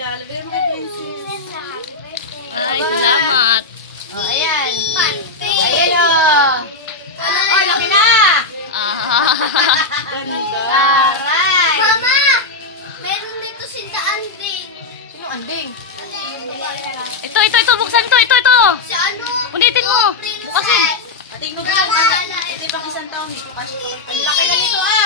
regalo. Bigyan mo kay Princess. Ay, salamat. Oh, ayan. Ayan o. Oh, laki na! Ganda. Aray! Mama! Meron dito si Anding. Sino anding? Ito. Buksan ito. Si ano? Punitin mo. Bukasin. Princess. Tingnan mo lang. Ito pa kisang taon. Dito kasi. Ang laki na nito ah.